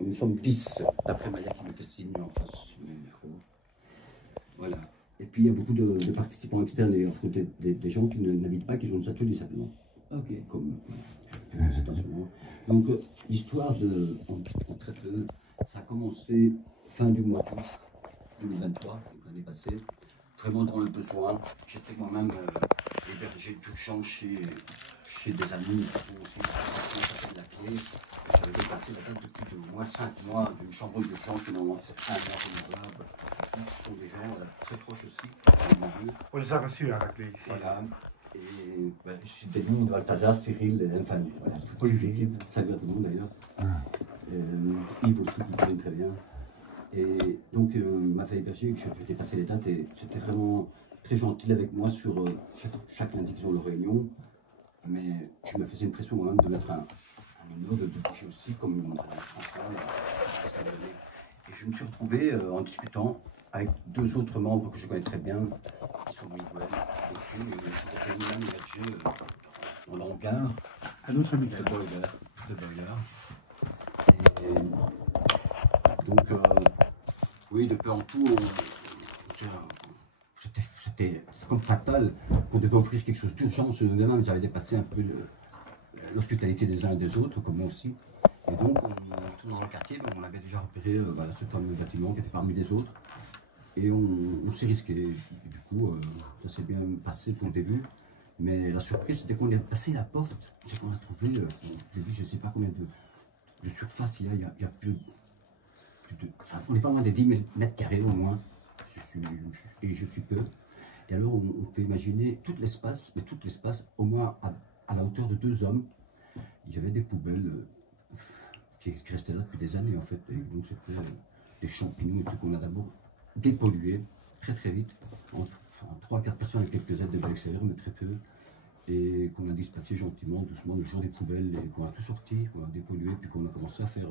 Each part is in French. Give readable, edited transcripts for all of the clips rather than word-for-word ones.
nous sommes 10, d'après Maya qui me fait signe en face sur le micro. Voilà. Et puis il y a beaucoup de participants externes, et des gens qui n'habitent pas, qui ont des ateliers simplement. Ok. Comme, donc l'histoire en très peu, ça a commencé fin du mois d'août 2023, donc l'année passée, vraiment dans le besoin. J'étais moi-même hébergé d'urgence chez des amis qui sont aussi de la clé. J'avais dépassé la date depuis de moins 5 mois d'une chambre d'urgence qui normalement c'est 1 mois renouvelable. Ce sont des gens très proches aussi. On les a reçus à la clé ici. Voilà. Et ben, je suis Denis, Balthazar, Cyril, et enfin, voilà, toute l'équipe. Salut à tout le monde d'ailleurs. Yves aussi qui connaît très bien. Et donc, il m'a fait héberger, j'ai dépassé les dates et c'était vraiment très gentil avec moi sur chaque lundi qu'ils ont leur réunion. Mais je me faisais une pression moi-même de mettre un numéro de bouger aussi, comme François. Et je me suis retrouvé en discutant avec 2 autres membres que je connais très bien, qui sont Miguel et puis qui s'appellent Milan Berger dans l'hangar. Un autre Miguel. De Boyer. Et donc, oui, de peu en tout, c'était comme fatal qu'on devait offrir quelque chose d'urgence. Eux-mêmes, ils avaient dépassé un peu l'hospitalité des uns et des autres, comme moi aussi. Et donc, tout dans le quartier, on avait déjà repéré voilà, ce fameux bâtiment qui était parmi les autres. Et on s'est risqué. Et du coup, ça s'est bien passé pour le début. Mais la surprise, c'était qu'on est passé la porte. C'est qu'on a trouvé, au début, je ne sais pas combien de surface il y a plus de, enfin, on n'est pas loin des 10 mètres carrés au moins. Je suis peu. Et alors, on peut imaginer tout l'espace, mais tout l'espace, au moins à la hauteur de 2 hommes. Il y avait des poubelles qui restaient là depuis des années, en fait. Et donc, c'était des champignons et tout qu'on a d'abord dépollué très très vite. Enfin, 3 à 4 personnes avec quelques aides de l'extérieur, mais très peu. Et qu'on a dispatché gentiment, doucement, le jour des poubelles, et qu'on a tout sorti, qu'on a dépollué, puis qu'on a commencé à faire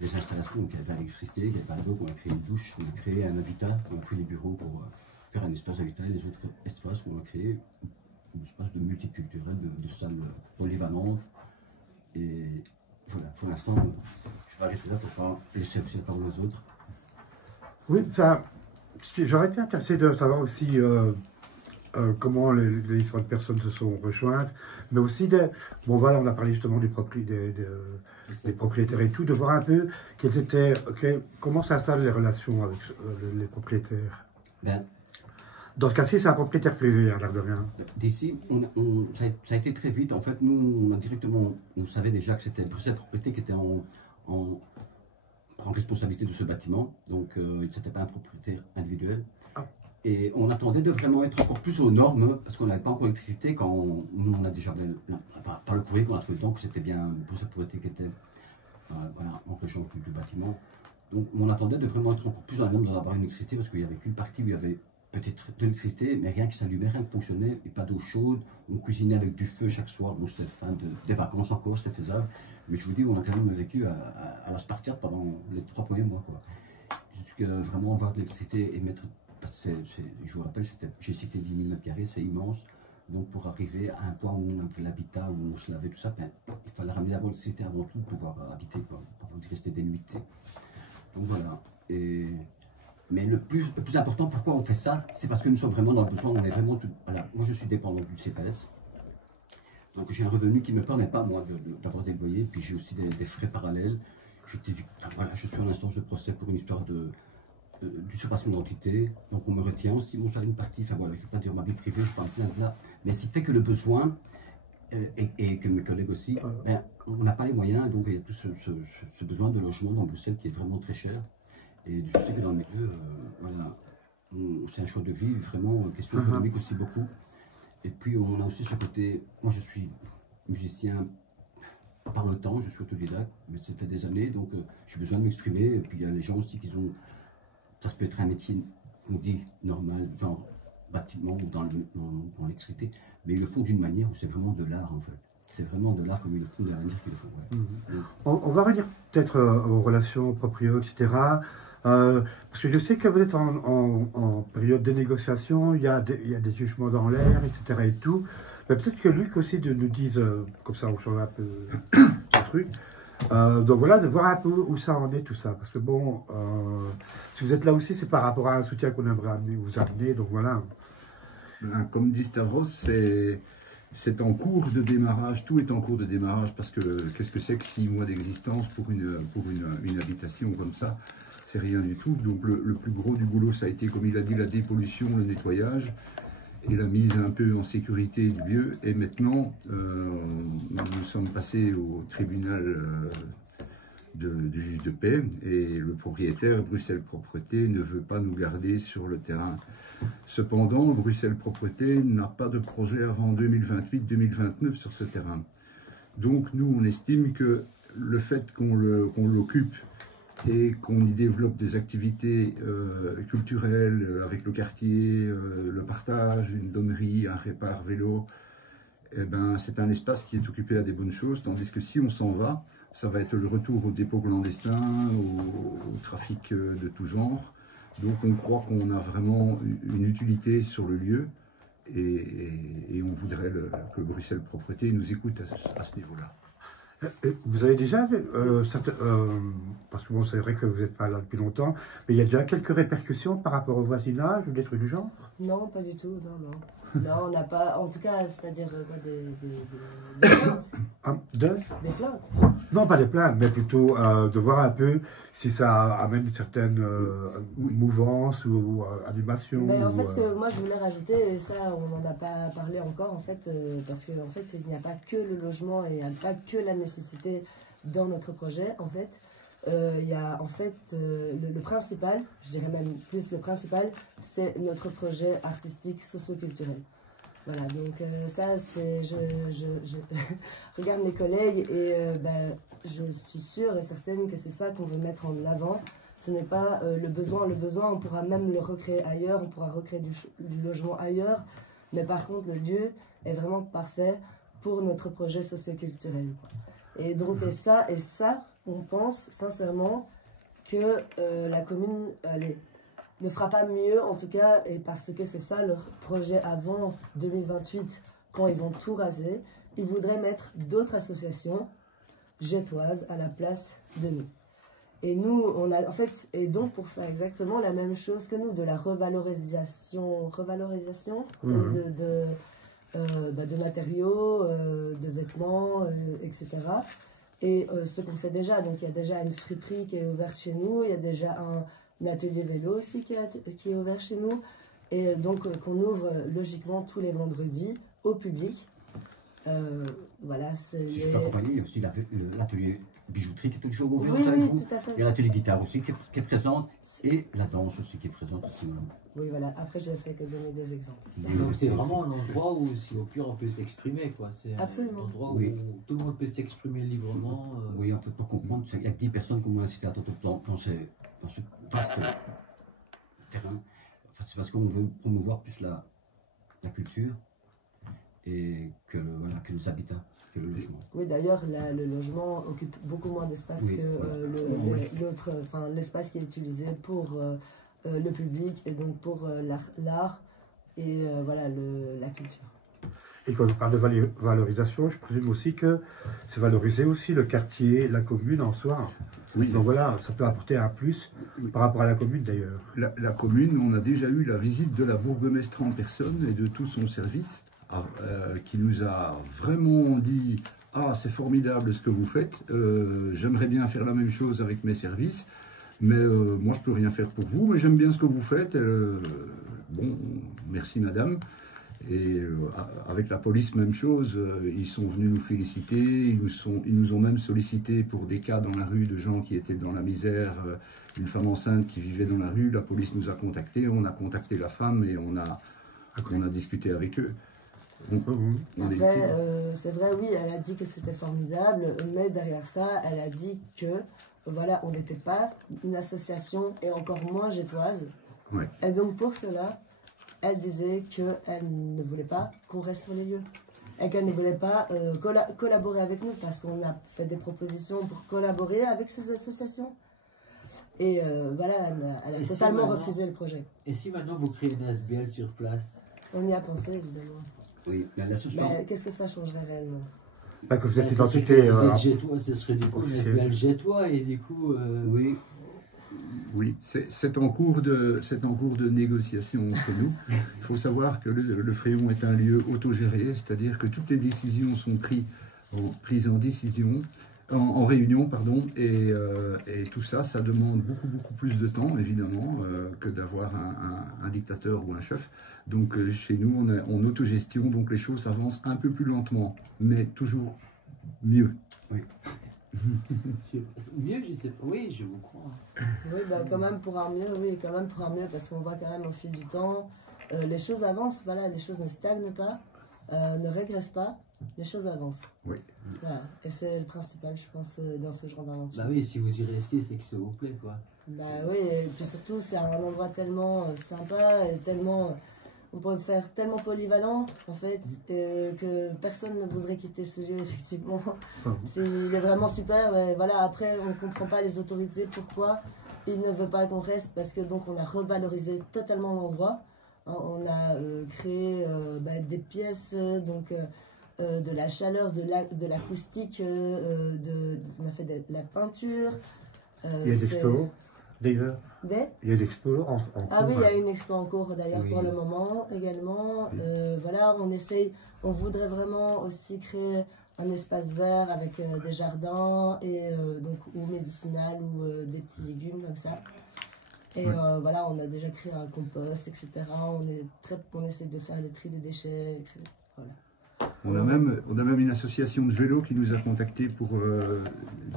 les installations. Donc, il y avait l'électricité, il y avait pas d'eau, on a créé une douche, on a créé un habitat, on a pris les bureaux pour faire un espace habitat, et les autres espaces qu'on a créé, un espace de multiculturel, de salles polyvalentes. Et voilà, pour l'instant, je vais arrêter là, il ne faut pas laisser aussi la parole aux autres. Oui, enfin, j'aurais été intéressé de savoir aussi comment les différentes personnes se sont rejointes, mais aussi bon voilà, on a parlé justement des propriétaires et tout, de voir un peu comment s'installent les relations avec les propriétaires. Ben, dans ce cas-ci, c'est un propriétaire privé, à l'air de rien. D'ici, ça a été très vite. En fait, nous, on savait déjà que c'était pour cette propriété qui était en responsabilité de ce bâtiment. Donc, ce n'était pas un propriétaire individuel. Et on attendait de vraiment être encore plus aux normes, parce qu'on n'avait pas encore l'électricité quand on a déjà, par le courrier qu'on a trouvé le temps, que c'était bien pour cette propriété qui était voilà, en région du bâtiment. Donc on attendait de vraiment être encore plus dans la norme d'avoir une électricité, parce qu'il n'y avait qu'une partie où il y avait peut-être de l'électricité, mais rien qui s'allumait, rien qui fonctionnait, et pas d'eau chaude. On cuisinait avec du feu chaque soir. Bon, c'était fin des vacances encore, c'est faisable. Mais je vous dis, on a quand même vécu à la Spartiate pendant les 3 premiers mois, quoi. Jusqu'à vraiment avoir de l'électricité et mettre... je vous rappelle, j'ai cité 10 000 mètres carrés, c'est immense. Donc pour arriver à un point où on avait l'habitat, où on se lavait, tout ça, ben, il fallait ramener d'abord l'électricité avant tout pour pouvoir habiter, quoi, pour rester des nuits. Donc voilà. Mais le plus important, pourquoi on fait ça, c'est parce que nous sommes vraiment dans le besoin, on est vraiment... Voilà. Moi je suis dépendant du CPS. Donc j'ai un revenu qui ne me permet pas, moi, d'avoir des loyers, puis j'ai aussi des frais parallèles. Voilà, je suis en instance de procès pour une histoire d'usurpation d'identité, donc on me retient aussi mon salaire une partie, enfin voilà, je ne vais pas dire ma vie privée, je parle plein de là, mais ce qui fait que le besoin, et que mes collègues aussi, ben, on n'a pas les moyens, donc il y a tout ce besoin de logement dans Bruxelles qui est vraiment très cher, et je sais que dans le milieu, voilà, c'est un choix de vie, vraiment, question économique aussi beaucoup, et puis on a aussi ce côté, moi je suis musicien par le temps, je suis autodidacte, mais ça fait des années, donc j'ai besoin de m'exprimer, et puis il y a les gens aussi qui ont... Ça peut être un métier, on dit, normal, dans le bâtiment ou dans l'électricité, mais ils le font d'une manière où c'est vraiment de l'art, en fait. C'est vraiment de l'art comme ils le font, de la manière qu'ils le font. Ouais. On va revenir peut-être aux relations proprio, etc. Parce que je sais que vous êtes en période de négociation, il y a des jugements dans l'air, etc. et tout. Mais peut-être que Luc aussi nous dise, comme ça on change un peu le truc, Donc voilà, de voir un peu où ça en est tout ça. Parce que bon, si vous êtes là aussi, c'est par rapport à un soutien qu'on aimerait vous amener. Donc voilà. Ben, comme dit Stavros, c'est en cours de démarrage, tout est en cours de démarrage parce que qu'est-ce que c'est que 6 mois d'existence pour une habitation comme ça? C'est rien du tout. Donc le plus gros du boulot, ça a été, comme il a dit, la dépollution, le nettoyage et la mise un peu en sécurité du lieu. Et maintenant, nous sommes passés au tribunal du juge de paix et le propriétaire, Bruxelles Propreté, ne veut pas nous garder sur le terrain. Cependant, Bruxelles Propreté n'a pas de projet avant 2028-2029 sur ce terrain. Donc nous, on estime que le fait qu'on l'occupe et qu'on y développe des activités culturelles avec le quartier, le partage, une donnerie, un répar vélo, eh ben, c'est un espace qui est occupé à des bonnes choses, tandis que si on s'en va, ça va être le retour au dépôt clandestin, au trafic de tout genre. Donc on croit qu'on a vraiment une utilité sur le lieu et on voudrait que Bruxelles Propreté nous écoute à ce niveau-là. Vous avez déjà, parce que bon, c'est vrai que vous n'êtes pas là depuis longtemps, mais il y a déjà quelques répercussions par rapport au voisinage ou des trucs du genre? Non, pas du tout, non, non. Non, on n'a pas, en tout cas, c'est-à-dire des plaintes. Des plaintes? Non, pas des plaintes, mais plutôt de voir un peu si ça amène une certaine mouvance ou animation. Mais en fait, ce que moi je voulais rajouter, et ça on n'en a pas parlé encore, en fait, parce qu'en fait, il n'y a pas que le logement et il n'y a pas que la nécessité dans notre projet, en fait. Il y a en fait le principal, je dirais même plus le principal, c'est notre projet artistique socio-culturel. Voilà, donc ça c'est, je regarde mes collègues et ben, je suis sûre et certaine que c'est ça qu'on veut mettre en avant. Ce n'est pas le besoin, on pourra même le recréer ailleurs, on pourra recréer du logement ailleurs, mais par contre le lieu est vraiment parfait pour notre projet socio-culturel. Et donc et ça, on pense sincèrement que la commune ne fera pas mieux, en tout cas, et parce que c'est ça leur projet avant 2028, quand ils vont tout raser. Ils voudraient mettre d'autres associations gétoises à la place de nous. Et nous, on a, en fait, et donc pour faire exactement la même chose que nous, de la revalorisation de matériaux, de vêtements, etc. Et ce qu'on fait déjà, donc il y a déjà une friperie qui est ouverte chez nous, il y a déjà un atelier vélo aussi qui est ouvert chez nous, et donc qu'on ouvre logiquement tous les vendredis au public. Voilà, si je peux accompagner, il y a aussi l'atelier bijouterie qui est toujours ouvert oui, avec oui, vous. Tout à fait. Il y a l'atelier guitare aussi qui est présente, et la danse aussi qui est présente aussi. Oui, voilà. Après, j'ai fait que donner des exemples. Donc c'est vraiment un endroit où, si au pire, on peut s'exprimer, quoi. C'est un endroit où tout le monde peut s'exprimer librement. Oui, en fait, pour comprendre, il y a 10 personnes qu'on m'a incité à dans ce vaste terrain. En fait, c'est parce qu'on veut promouvoir plus la culture et que les habitats. Que le logement. Oui, d'ailleurs, le logement occupe beaucoup moins d'espace que l'espace qui est utilisé pour le public et donc pour l'art et voilà, la culture. Et quand on parle de valorisation, je présume aussi que c'est valoriser aussi le quartier, la commune en soi. Oui. Donc voilà, ça peut apporter un plus par rapport à la commune d'ailleurs. La commune, on a déjà eu la visite de la bourgmestre en personne et de tout son service. Qui nous a vraiment dit « Ah, c'est formidable ce que vous faites, j'aimerais bien faire la même chose avec mes services, mais moi je peux rien faire pour vous, mais j'aime bien ce que vous faites. Bon, merci madame. » Et avec la police, même chose, ils sont venus nous féliciter, ils nous ont même sollicité pour des cas dans la rue de gens qui étaient dans la misère, une femme enceinte qui vivait dans la rue, la police nous a contactés, on a contacté la femme et on a discuté avec eux. Après, c'est vrai, oui, elle a dit que c'était formidable, mais derrière ça, elle a dit que, voilà, on n'était pas une association et encore moins gétoise. Ouais. Et donc, pour cela, elle disait qu'elle ne voulait pas qu'on reste sur les lieux. Et qu'elle ne voulait pas collaborer avec nous parce qu'on a fait des propositions pour collaborer avec ces associations. Et voilà, elle a totalement refusé le projet. Et si maintenant vous créez une SBL sur place? On y a pensé, évidemment. Oui, mais qu'est-ce que ça changerait réellement? Bah, que vous êtes Ça serait identité. que vous êtes Jetois, ce serait du coup, on est bien le Jetois, et du coup... Oui. Oui, c'est en cours de négociation entre nous. Il faut savoir que le Fréon est un lieu autogéré, c'est-à-dire que toutes les décisions sont prises en décision, en réunion, pardon, et tout ça, ça demande beaucoup plus de temps, évidemment, que d'avoir un dictateur ou un chef. Donc chez nous, on est en autogestion, donc les choses avancent un peu plus lentement, mais toujours mieux. Oui. Mieux, je sais pas. Oui, je vous crois. Oui, bah quand même pour un mieux, parce qu'on voit quand même au fil du temps, les choses avancent, voilà, les choses ne stagnent pas, ne régressent pas, les choses avancent. Oui. Voilà, et c'est le principal, je pense, dans ce genre d'aventure. Bah oui, si vous y restez, c'est que ça vous plaît, quoi. Bah oui, et puis surtout, c'est un endroit tellement sympa et tellement... On peut faire tellement polyvalent, en fait, que personne ne voudrait quitter ce lieu, effectivement. Il est vraiment super, mais voilà, après, on ne comprend pas les autorités, pourquoi ils ne veulent pas qu'on reste, parce que donc on a revalorisé totalement l'endroit. On a créé des pièces, donc de la chaleur, de l'acoustique, on a fait de la peinture. Il y a des expos, d'ailleurs. Il y a des expos en cours. Ah oui, il y a une expo en cours d'ailleurs pour le moment également. Voilà, on voudrait vraiment aussi créer un espace vert avec des jardins et donc ou médicinal ou des petits légumes comme ça. Et voilà, on a déjà créé un compost, etc. On essaie de faire le tri des déchets, etc. Voilà. On a même une association de vélo qui nous a contactés pour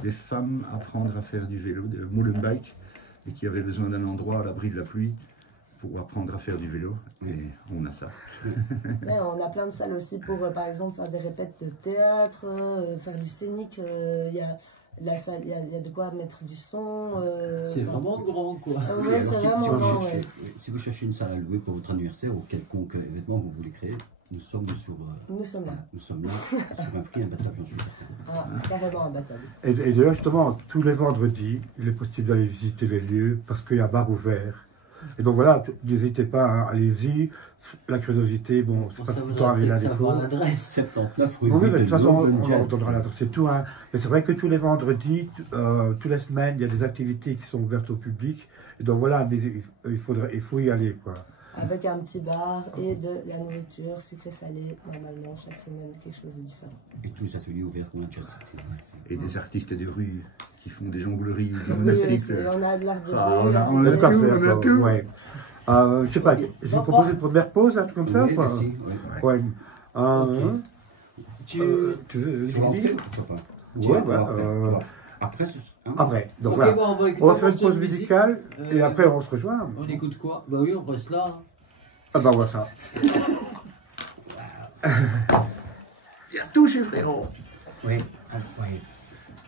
des femmes apprendre à faire du vélo, de mountain-bike, et qui avaient besoin d'un endroit à l'abri de la pluie pour apprendre à faire du vélo. Et on a ça. Ouais, on a plein de salles aussi pour, par exemple, faire des répètes de théâtre, faire du scénique. Il y a la salle, il y a de quoi mettre du son. C'est vraiment grand, quoi. Ouais, c'est vraiment grand. Si vous cherchez une salle à louer pour votre anniversaire ou quelconque événement que vous voulez créer, nous sommes là. Nous sommes là sur un prix imbattable, j'en suis certain. Ah, c'est carrément imbattable. Et d'ailleurs, justement, tous les vendredis, il est possible d'aller visiter les lieux parce qu'il y a bar ouvert. Et donc voilà, n'hésitez pas, hein, allez-y. La curiosité, bon, c'est pas tout le temps arrivé à défaut. l'adresse. 79 rue Oui, mais de toute façon, on Louvain-Dienne. donnera l'adresse et tout. Hein. Mais c'est vrai que tous les vendredis, toutes les semaines, il y a des activités qui sont ouvertes au public. Et donc voilà, il faut y aller, quoi. Avec un petit bar et de la nourriture sucrée-salée, normalement, chaque semaine, quelque chose de différent. Et tous les ateliers ouverts qu'on a déjà cités. Et des artistes de rue qui font des jongleries, des Oui, monocycles. on a de l'art de On a Tout à fait, tout, on a tout. ouais. Je sais pas, je vous propose une première pause, un truc comme ça, Oui, ou pas? merci. Ouais. Tu veux Je vais rentrer, dire? pourquoi pas. Ouais, voilà. Après, Après, donc Ok, voilà. bon, on va écouter On va faire une morceau de pause musique. musicale et après on se rejoint. On écoute quoi? Bah oui, on reste là. Ah bah voilà ça. Il y a tout chez Fréon. oui.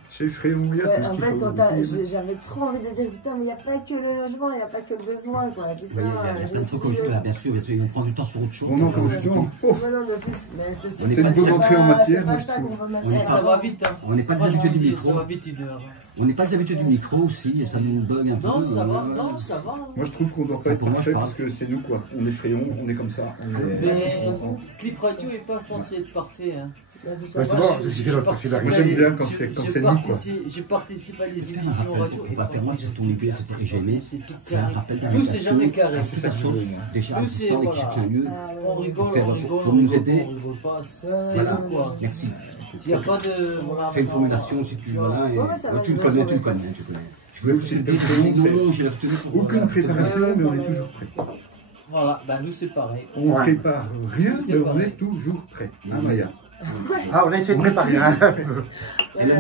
Chez Fréon, il y a Ouais, tout ce en qu'il fait, faut. j'avais trop envie de dire, putain, mais il n'y a pas que le logement, il n'y a pas que le besoin, quoi. Putain, Il y a plein de trucs au jeu, là, bien sûr, on prend du temps sur autre chose. On en prend du temps. Non, d'office, mais c'est sûr. On est C'est pas une bonne entrée en matière, C'est moi pas je ça trouve. qu'on veut On est mettre. Ça va vite, hein. On n'est pas des habitués du micro. Ça va vite, 1 heure. On n'est pas des habitués du micro aussi, et ça nous bug un peu. Non, ça va, non, ça va. Moi je trouve qu'on ne doit pas être Pour moi, parfait je parle. parce que c'est nous quoi. On est Fréon, on est comme ça. Mais Clip Radio n'est pas censé être parfait, hein. Ouais, c'est bon, c'est notre Moi particularité. j'aime bien quand c'est nous quoi. Je participe à des Fais un émissions rappel radio. pour pas faire moi, c'est ton idée, c'était et j'ai aimé. C'est tout Fais un carré. rappel Nous, c'est d'invitation. jamais carré. C'est ça que je Chose veux. déjà Nous, c'est, existant et qui voilà. cherche un lieu. On rigole, Pour on rigole, pour on nous rigole, aider. on rigole pas. Voilà, C'est quoi. merci. Il n'y a pas de. Voilà, Fais une formulation si tu voilà. Ouais, ça va, Tu le je connais, vois, tu le je vois. connais. Je Oui, voulais c'est aussi de dire Fréon, c'est non, j'ai retenu pour. aucune préparation, mais on est toujours prêt. Voilà, bah nous, c'est pareil. On ne Ouais. prépare rien, C'est mais on pareil. est toujours prêt. Ah Maya. Ah, on a essayé de préparer. Hein. Et le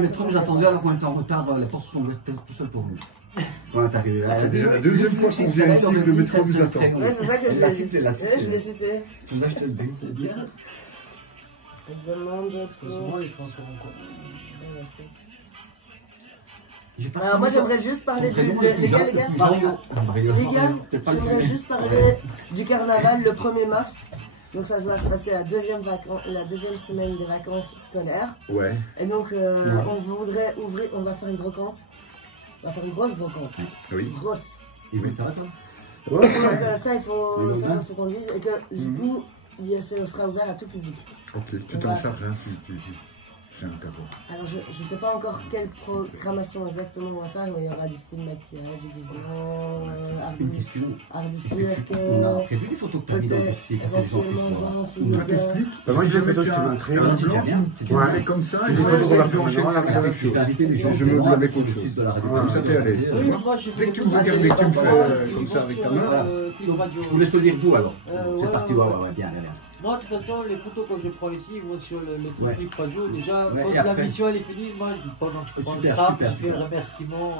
métro nous attendait alors qu'on était en retard, les portes sont ouvertes tout seul pour nous. On est arrivé là. C'est déjà la deuxième fois qu'on vient ici que le métro nous attend. Ouais, c'est ça que je La l'ai cité, la cité. Ouais, je l'ai cité. Tout ça, je te le dis. Je demande Heureusement, les Français ont quoi. Alors moi j'aimerais juste parler du... Les gars, Mario. Les gars, j'aimerais juste parler du carnaval le 1er mars. Donc ça doit se passer la deuxième semaine des vacances scolaires. Ouais. Et donc on voudrait ouvrir, on va faire une brocante. On va faire une grosse brocante. Oui. Grosse. Et oui, ça va toi? Donc, ça il faut qu'on dise. Et que du coup, ça sera ouvert à tout public. Ok, tu t'en charges. Hein, Alors je ne sais pas encore quelle programmation exactement on va faire, mais il y aura du style maquillage, du déguisement, Une question. art du cirque, On a prévu des photos que tu as mis dans le dossier pour que les gens puissent éventuellement voir. danse ou On yoga. t'explique. Moi, j'ai fait d'autres qui m'ont créé. C'est déjà bien. Tu le fais comme ça, C'est et des moi, photos je qu'on va vais enchaîner faire. avec la même Je chose. vais inviter les gens Je meuble avec sur le autre chose. site de la radio. Comme ça, t'es à l'aise. Oui, moi je Dès fais que tu me regardes et que tu me fais comme ça avec ta main, Je vous laisse le dire vous alors. C'est parti, ouais, bien. Moi, de toute façon, les photos que je prends ici, moi sur le truc Ouais. Clip Radio, déjà, Ouais, quand et la après- mission elle est finie, moi, pendant que je prends le Super, trap, super, je fais super. le remerciement.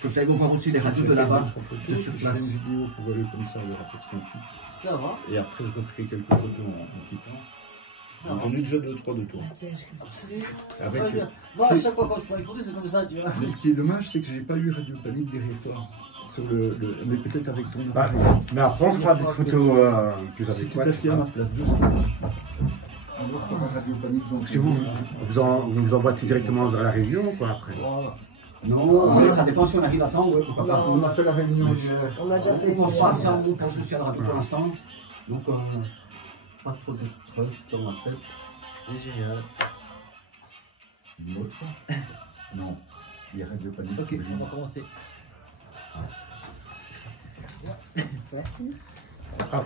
Comme ça, ils vont voir aussi les radios de là-bas, de sur Je fais place. une vidéo pour aller comme ça, il y aura personne fixe. Ça va. Et après, je referai quelques photos en quittant. Ça va. J'en ai déjà 2-3 de toi. Avec, Ouais, moi, à chaque fois quand je prends une photo, c'est comme ça, tu vois. mais ce qui est dommage, c'est que j'ai pas eu Radio Panique derrière toi. Sur mais peut-être avec ton Bah, mais après, on fera des photos plus Si tu adéquates. t'assieds à ma place, 2 secondes. Alors, tu auras Radio Panique dans Parce que vous envoyez directement dans la région, quoi, après. Voilà. Non, mais ça dépend si on arrive à temps, ouais, pourquoi pas. On a fait la réunion hier. On a déjà On fait ne pense une- pas à ça, on pense aussi à la radio pour l'instant. Donc, pas trop de stress dans la tête. C'est génial. Une autre fois Non. Il y a Radio Panique. Ok, on va commencer. Merci. Ah,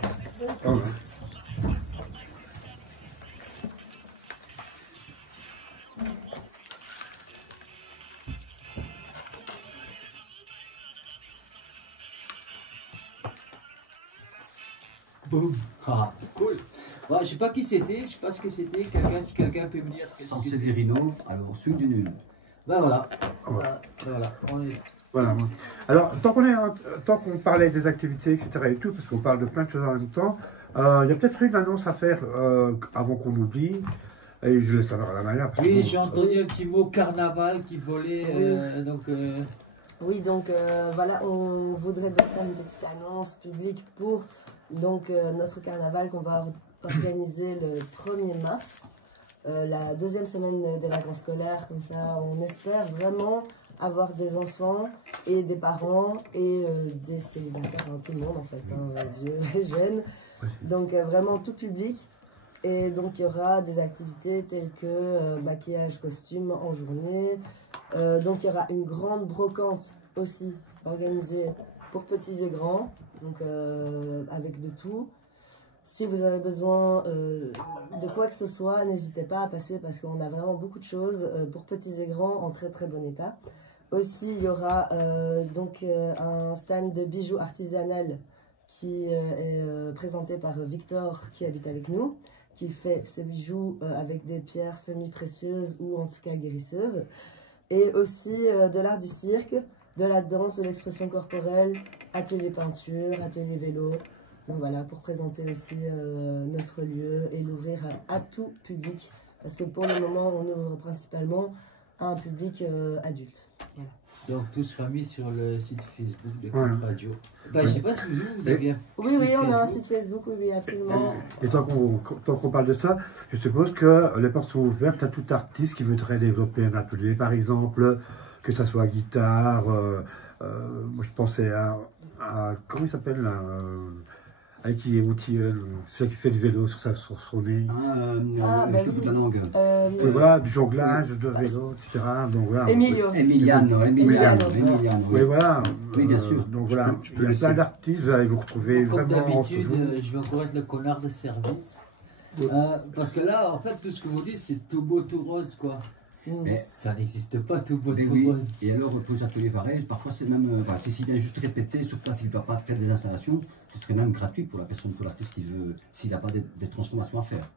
Boum. Ah, cool. Ouais, je sais pas qui c'était, je sais pas ce que c'était. Si quelqu'un peut me dire qu'est-ce que Sans c'est. Cédirino, alors celui du nul. Ben voilà. Ouais. Voilà. On est... Voilà. Alors, tant qu'on parlait des activités, etc. et tout, parce qu'on parle de plein de choses en même temps, il y a peut-être une annonce à faire avant qu'on oublie. Et je laisse savoir à la manière. parce que Oui, bon, j'ai entendu un petit mot carnaval qui volait. Oui, donc voilà, on voudrait donc faire une petite annonce publique pour donc, notre carnaval qu'on va organiser le 1er mars, la deuxième semaine des vacances scolaires. Comme ça, on espère vraiment avoir des enfants et des parents et des célibataires, hein, tout le monde en fait, hein, vieux et jeunes. Donc vraiment tout public. Et donc il y aura des activités telles que maquillage, costume en journée. Donc il y aura une grande brocante aussi organisée pour petits et grands, donc avec de tout. Si vous avez besoin de quoi que ce soit, n'hésitez pas à passer parce qu'on a vraiment beaucoup de choses pour petits et grands en très très bon état. Aussi il y aura donc un stand de bijoux artisanal qui est présenté par Victor qui habite avec nous, qui fait ses bijoux avec des pierres semi-précieuses ou en tout cas guérisseuses. Et aussi de l'art du cirque, de la danse, de l'expression corporelle, atelier peinture, atelier vélo. Donc voilà, pour présenter aussi notre lieu et l'ouvrir à tout public. Parce que pour le moment, on ouvre principalement à un public adulte. Voilà. Donc tout sera mis sur le site Facebook de Ouais. Clip Radio. Ben, je sais pas si vous avez un Oui, site oui, on a un Facebook. site Facebook, oui, absolument. Et tant qu'on parle de ça, je suppose que les portes sont ouvertes à tout artiste qui voudrait développer un atelier, par exemple, que ça soit guitare. Moi, je pensais à comment il s'appelle là, avec qui est outilleux, celui qui fait du vélo sur son nez. bah Je te oui. fous la langue. Et voilà, du jonglage, de vélo, etc. Donc voilà. Emilio. Emiliano. Oui, voilà. Oui, bien sûr. Donc voilà, je peux il y a laisser. plein d'artistes, vous allez vous retrouver Comme vraiment entre d'habitude, vous. je vais encore être le connard de service. Ouais. Parce que là, en fait, tout ce que vous dites, c'est tout beau, tout rose, quoi. Mais- Ça n'existe pas, tout beau, Mais tout oui, rose. et alors pour les ateliers pareils, parfois c'est même, c'est si bien juste répété sur place, il ne doit pas faire des installations, ce serait même gratuit pour la personne, pour l'artiste qui veut, s'il n'a pas des transformations à faire.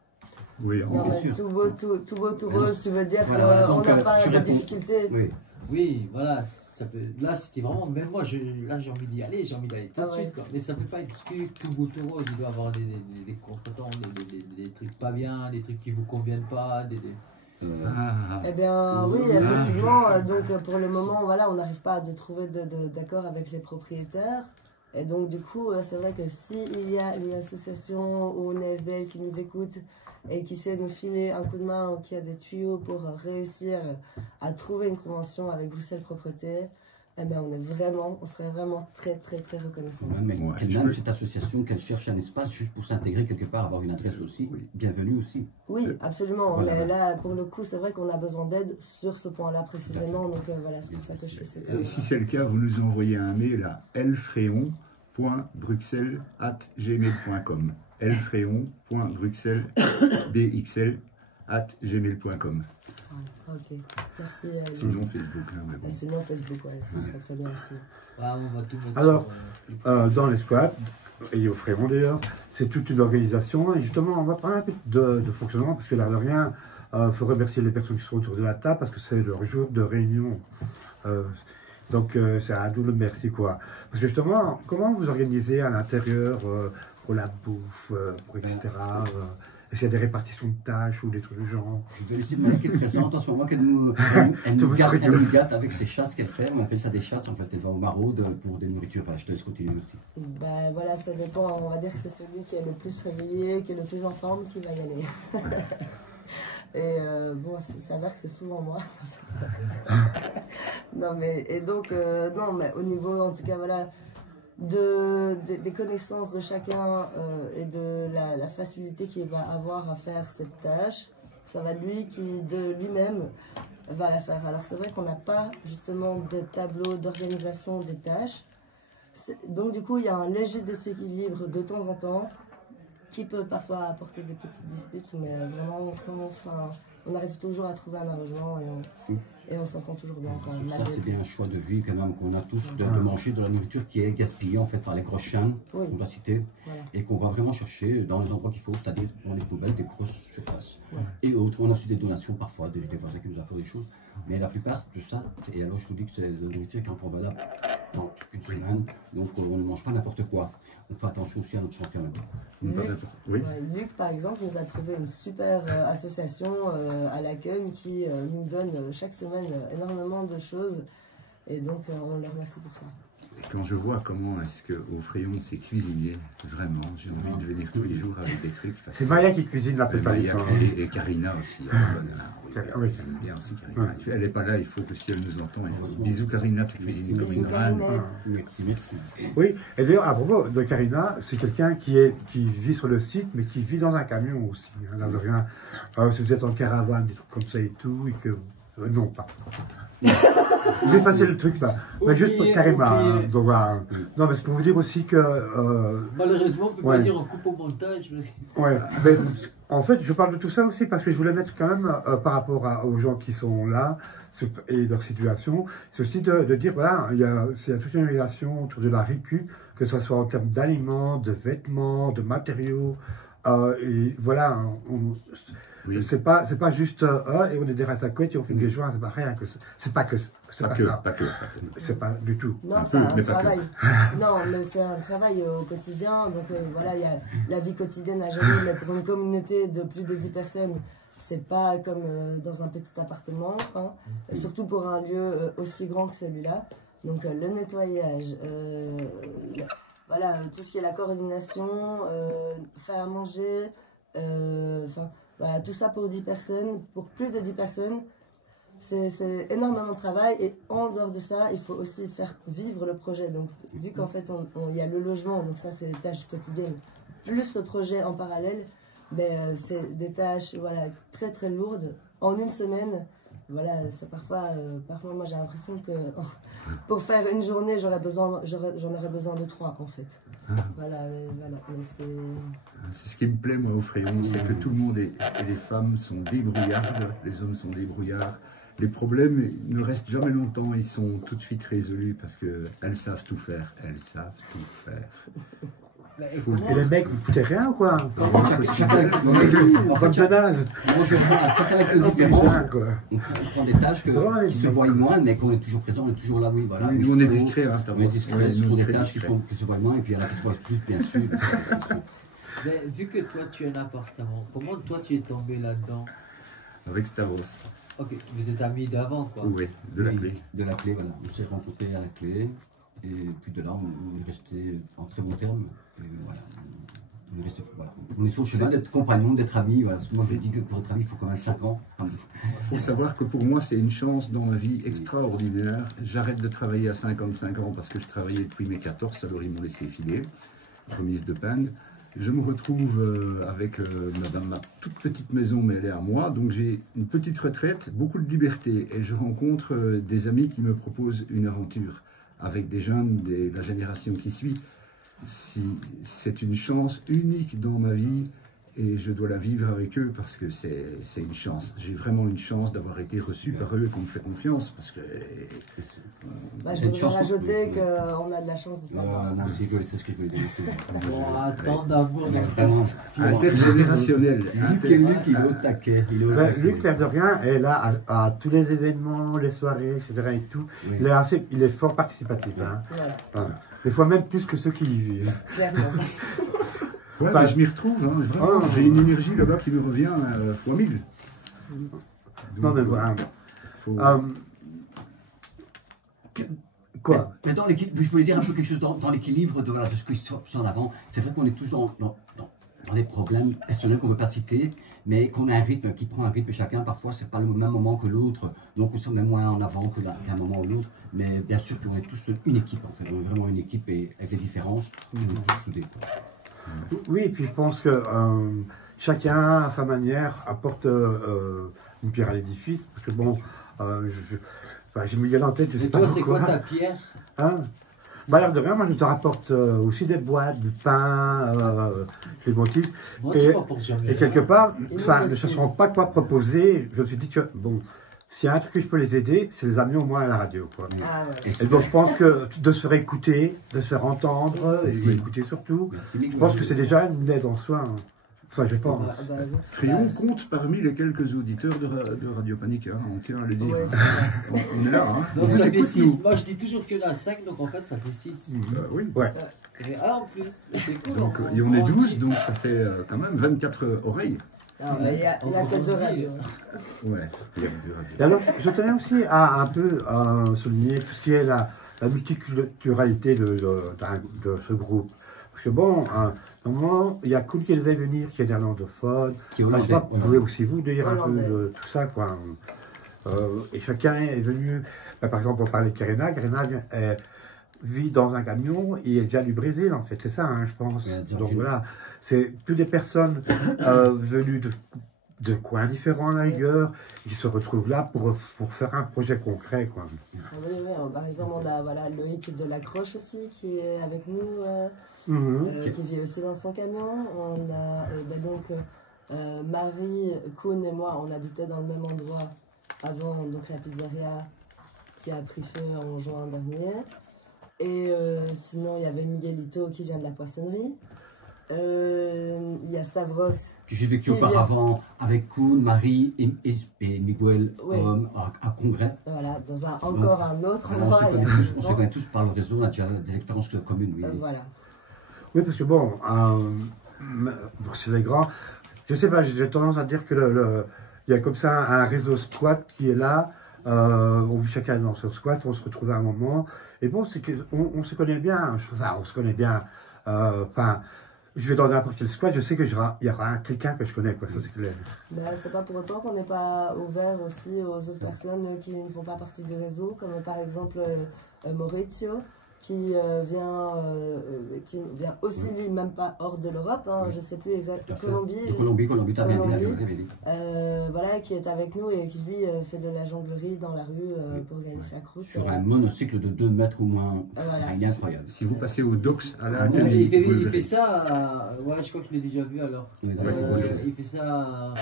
Oui, Non, bien mais sûr. tout beau, tout rose, tu veux dire Voilà, qu'on donc, n'a pas je de réponds. difficulté. Oui, Oui, voilà, ça peut... là c'était vraiment, même moi, là j'ai envie d'y aller, j'ai envie d'aller tout de Ah ouais. suite, quoi. Mais ça peut pas être tout beau, tout rose, il doit y avoir des contretemps, des trucs pas bien, des trucs qui vous conviennent pas, Eh bien, oui, effectivement. Donc, pour le moment, voilà, on n'arrive pas à trouver d'accord avec les propriétaires. Et donc, du coup, c'est vrai que s'il y a une association ou une ASBL qui nous écoute et qui sait nous filer un coup de main ou qui a des tuyaux pour réussir à trouver une convention avec Bruxelles Propreté, eh ben on serait vraiment très très très reconnaissant. Ouais, mais même cette association, qu'elle cherche un espace juste pour s'intégrer quelque part, avoir une adresse aussi, bienvenue aussi. Oui, absolument. Voilà. Mais là, pour le coup, c'est vrai qu'on a besoin d'aide sur ce point-là précisément. Donc voilà, c'est pour ça que je fais ça. Et si c'est le cas, vous nous envoyez un mail à elfréon.bruxelles@gmail.com. elfréon.bruxelles@gmail.com. Ok, merci. Sinon Facebook, hein, mais bon. Sinon Facebook, ouais, ça serait très bien aussi. Ah, on va tout mettre Alors, sur, dans les squats, et au Frémont d'ailleurs, c'est toute une organisation. Et justement, on va parler un peu de fonctionnement, parce que là de rien, il faut remercier les personnes qui sont autour de la table, parce que c'est leur jour de réunion. Donc, c'est un double merci, quoi. Parce que justement, comment vous organisez à l'intérieur pour la bouffe, pour etc. Est-ce qu'il y a des répartitions de tâches ou des trucs du genre? Je vais laisser Marie qui est présente en ce moment, elle nous gâte avec ses chasses qu'elle fait. On appelle ça des chasses, en fait, elle va au maraude pour des nourritures. Voilà, je te laisse continuer, merci. Ben voilà, ça dépend. On va dire que c'est celui qui est le plus réveillé, qui est le plus en forme, qui va y aller. Et bon, il s'avère que c'est souvent moi. Non, mais, et donc, non, mais au niveau, en tout cas, voilà, des connaissances de chacun et de la facilité qu'il va avoir à faire cette tâche, ça va lui qui, de lui-même, va la faire. Alors, c'est vrai qu'on n'a pas, justement, de tableau d'organisation des tâches. Donc, du coup, il y a un léger déséquilibre de temps en temps, qui peut parfois apporter des petites disputes, mais vraiment on arrive toujours à trouver un arrangement et on s'entend toujours bien. Ça, c'est bien un choix de vie quand même qu'on a tous de manger de la nourriture qui est gaspillée en fait par les grosses chaînes qu'on doit citer et qu'on va vraiment chercher dans les endroits qu'il faut, c'est-à-dire dans les poubelles, des grosses surfaces. Et autres, on a aussi des donations parfois, des voisins qui nous apportent des choses, mais la plupart de ça, et alors je vous dis que c'est de la nourriture qui est encore valable dans une semaine, donc on ne mange pas n'importe quoi. On fait attention aussi à notre santé en même temps. Luc, par exemple, nous a trouvé une super association à l'accueil qui nous donne chaque semaine énormément de choses et donc on les remercie pour ça. Et quand je vois comment est-ce qu'au Fréon c'est cuisiné, vraiment, j'ai envie de venir tous les jours avec des trucs. C'est Maya qui cuisine la plupart du temps. Et Karina aussi. Elle aime bien aussi Karina. Elle n'est pas là, il faut que si elle nous entend, il faut bisous Karina, tu cuisines comme une reine. Merci. Oui, et d'ailleurs, à propos de Karina, c'est quelqu'un qui vit sur le site, mais qui vit dans un camion aussi. Là, de rien. Si vous êtes en caravane, des trucs comme ça et tout, et que. Non, pas. J'ai effacé le truc là. Mais juste pour Karima. Donc voilà. Non, mais c'est pour vous dire aussi que. Malheureusement, on ne peut pas dire en coupe au montage. Ouais, mais en fait, je parle de tout ça aussi parce que je voulais mettre quand même par rapport aux gens qui sont là et leur situation, c'est aussi de dire voilà, il y a toute une relation autour de la récup, que ce soit en termes d'aliments, de vêtements, de matériaux. Et voilà. Oui. C'est pas juste et on est derrière sa couette et on fait des joints, c'est pas rien que c'est pas que c'est pas du tout. Non, c'est un travail. Non, mais c'est un travail au quotidien. Donc voilà, il y a la vie quotidienne à gérer, mais pour une communauté de plus de 10 personnes, c'est pas comme dans un petit appartement, hein. Et surtout pour un lieu aussi grand que celui-là. Donc le nettoyage, voilà, tout ce qui est la coordination, faire à manger, voilà, tout ça pour 10 personnes, pour plus de 10 personnes, c'est énormément de travail. Et en dehors de ça, il faut aussi faire vivre le projet. Donc, vu qu'en fait, il y a le logement, donc ça, c'est les tâches quotidiennes, plus le projet en parallèle, ben, c'est des tâches voilà, très très lourdes. En une semaine, voilà, c'est parfois moi j'ai l'impression que pour faire une journée, j'en aurais besoin de 3 en fait. Voilà, c'est ce qui me plaît moi au Fréon, c'est que tout le monde et les femmes sont débrouillardes, les hommes sont débrouillards. Les problèmes ne restent jamais longtemps, ils sont tout de suite résolus parce qu'elles savent tout faire, elles savent tout faire. Et les mecs, vous foutez rien ou quoi? Moi, je prend des tâches qui se voient moins, mais qu'on est toujours présent, on est toujours là, oui. Voilà, nous, on est discret, hein, on est discret sur des tâches qui se voient moins, et puis il y en a qui se voient plus, bien sûr. Mais vu que toi, tu as un appartement, comment toi, tu es tombé là-dedans? Avec Stavros. Ok, vous êtes amis d'avant, quoi. Oui, de la clé. De la clé, voilà. On s'est rencontrés à la clé. Et puis de là, on est resté en très bon terme. Et voilà. Voilà. On est sur le chemin d'être compagnons, d'être amis. Voilà. Moi, je dis que pour être amis, il faut quand même 5 ans. Il faut savoir que pour moi, c'est une chance dans ma vie extraordinaire. J'arrête de travailler à 55 ans parce que je travaillais depuis mes 14, alors ils m'ont laissé filer, remise de peine. Je me retrouve avec ma toute petite maison, mais elle est à moi. Donc j'ai une petite retraite, beaucoup de liberté. Et je rencontre des amis qui me proposent une aventure avec des jeunes de la génération qui suit. C'est une chance unique dans ma vie et je dois la vivre avec eux parce que c'est une chance. J'ai vraiment une chance d'avoir été reçu par eux, qu'on me fait confiance. Parce que, je voudrais rajouter qu'on a de la chance de moi aussi, c'est ce que je voulais dire. Tant d'amour. Intergénérationnel. Luc, il est au taquet. Luc, l'air de rien, est là à tous les événements, les soirées, etc. Et tout. Oui. Il est fort participatif. Hein. Voilà. Des fois même plus que ceux qui y vivent. Ouais, je m'y retrouve, hein, vraiment. J'ai une énergie là-bas qui me revient fois 1000. Non, mais voilà. Quoi mais dans je voulais dire un peu quelque chose dans l'équilibre de ce que je suis en avant. C'est vrai qu'on est toujours dans des problèmes personnels qu'on ne veut pas citer, mais qu'on a un rythme qui prend un rythme chacun. Parfois, c'est pas le même moment que l'autre, donc on se met moins en avant qu'à un moment ou l'autre. Mais bien sûr qu'on est tous une équipe, en fait. On est vraiment une équipe et avec des différences, on est tous soudés. Oui, et puis je pense que chacun, à sa manière, apporte une pierre à l'édifice. Parce que bon, j'ai mis en tête, je sais pas toi, c'est quoi ta pierre? L'air de rien, moi je te rapporte aussi des boîtes, du pain, des motifs. Et quelque part, ne sachant pas quoi proposer, je me suis dit que, bon, s'il y a un truc que je peux les aider, c'est les amener au moins à la radio. Quoi. Et donc je pense que de se faire écouter, de se faire entendre, et écouter surtout, je pense que c'est déjà une aide en soi. Hein. Enfin, je pense. Crayon compte parmi les quelques auditeurs de Radio Panique, hein, on tient à le dire. On est là. Hein. Donc ça fait 6. Moi je dis toujours qu'il y en a 5, donc en fait ça fait 6. Oui. Ouais. Ça fait 1 en plus. C'est cool. Donc, et on est 12, donc ça fait quand même 24 oreilles. Il y a que 2 radios. Ouais, il y a 2 radios. Et alors, je tenais aussi à un peu souligner tout ce qui est la multiculturalité de ce groupe. Parce que bon, normalement, il y a Koen qui devait venir, qui est néerlandophone. Vous pouvez aussi vous dire un peu de tout ça, quoi. Et chacun est venu, par exemple, on parlait de Karina. Karina vit dans un camion et elle vient du Brésil, en fait. C'est ça, hein, je pense. Donc voilà, c'est plus des personnes venues de coins différents d'ailleurs, qui se retrouvent là pour faire un projet concret, quoi. Oui, par exemple, on a Loïc de la Croche aussi, qui est avec nous, qui vit aussi dans son camion. On a Marie, Koen et moi, on habitait dans le même endroit avant, donc la pizzeria qui a pris feu en juin dernier. Et sinon, il y avait Miguelito qui vient de la poissonnerie. Il y a Stavros. J'ai vécu auparavant avec Koen, Marie et Miguel à Congrès. Voilà, dans un autre endroit. On se connaît tous par le réseau, on a déjà des expériences communes. Oui. Voilà. Oui, parce que bon, c'est les grands. Je sais pas, j'ai tendance à dire que il y a comme ça un réseau squat qui est là. On vit chacun dans son squat, on se retrouve à un moment. Et bon, c'est qu'on se connaît bien. Enfin, on se connaît bien. Je vais dans n'importe quel squat, je sais qu'il y aura quelqu'un que je connais, quoi, ça c'est clair. C'est pas pour autant qu'on n'est pas ouvert aussi aux autres personnes qui ne font pas partie du réseau, comme par exemple Maurizio, qui vient aussi lui même pas hors de l'Europe, hein, je sais plus exactement, Colombie, t'as bien dit. Voilà, qui est avec nous et qui lui fait de la jonglerie dans la rue pour gagner sa croûte. Sur un monocycle de 2 mètres ou moins, il est incroyable. Si vous passez au Docks à la il fait ça, je crois que je l'ai déjà vu alors. Il fait ça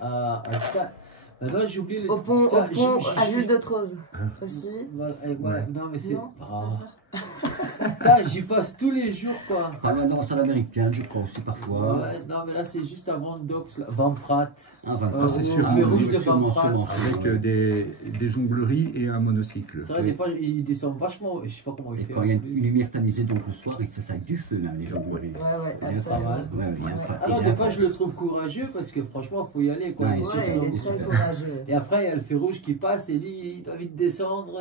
à non, j'ai oublié au pont à Jules de Troze aussi. Non, mais c'est. J'y passe tous les jours, quoi. Dans l'ambassade américaine, je crois aussi parfois. Ouais, non, mais là, c'est juste avant le Docks, Van Pratt. C'est sûr. Avec des jongleries et un monocycle. C'est vrai, des fois, il descend vachement. Je sais pas comment il fait. Et quand il y a une lumière tamisée, donc le soir, il fait ça avec du feu, hein, les jongleries. Il est pas mal. Alors, des fois, je le trouve courageux parce que franchement, il faut y aller, quoi. Il est très courageux. Et après, il y a le feu rouge qui passe et lui, il doit vite descendre.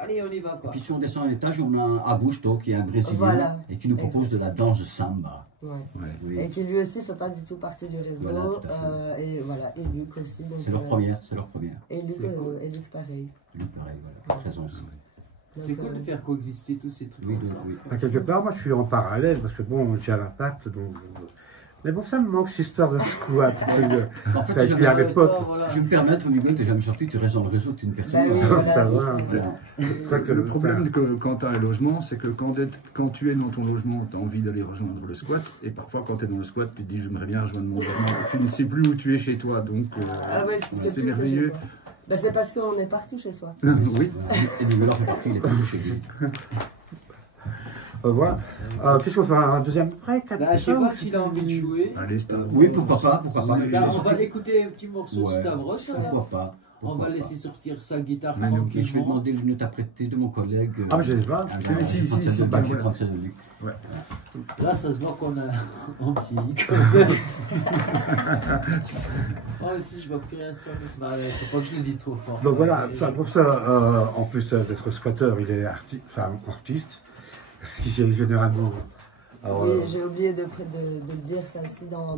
Allez, on y va, quoi. Et puis, si on descend à l'étage, on a Augusto qui est un Brésilien et qui nous propose de la danse de samba. Ouais. Oui. Et qui lui aussi fait pas du tout partie du réseau. Voilà, tout à fait. Et voilà, et Luc aussi. donc, C'est leur première, c'est leur première. Et Luc, C'est cool. et Luc pareil. Lui, pareil, voilà. Présent aussi. Donc, C'est cool de faire coexister tous ces trucs Oui, comme ça. oui. Enfin, quelque part, moi, je suis en parallèle, parce que bon, j'ai à l'impact, donc... Mais bon, ça me manque cette histoire de squat. En fait, Et je puis à vais l'époque, je vais me permettre, Hugo, t'es jamais sorti, tu restes dans le réseau, tu es une personne. Bah oui, voilà. voilà, ça c'est va. ça. Quoique, Le problème quand tu as un logement, c'est que quand tu es dans ton logement, tu as envie d'aller rejoindre le squat. Et parfois, quand tu es dans le squat, tu te dis j'aimerais bien rejoindre mon logement. Tu ne sais plus où tu es chez toi. Donc, Ah ouais, c'est merveilleux. Bah, c'est parce qu'on est partout chez soi. Oui. Et Nicolas fait partie, il est parti chez lui. voilà. Qu'est-ce qu'on fait, un deuxième break? Bah, je sais pas s'il a envie de jouer. Allez, Stavros. Oui, pourquoi pas, pourquoi pas. Bah, on va écouter un petit morceau de Ouais. Stavros. Pourquoi pas. On pourquoi va pas. laisser sortir sa guitare Mais nous, Et je vais tranquillement. demander une note à prêter de mon collègue. Ah, mais je sais pas. Si, si, si, Je vais voilà. prendre celle de lui. Là, ça se voit qu'on a un petit Moi aussi, je vois plus rien sur lui. Bah, ouais, faut pas que je le dise trop fort. Donc voilà, ça, pour ça, en plus d'être squatteur, il est artiste. Ce qui est généralement... Alors, Oui, j'ai oublié de le dire ça aussi dans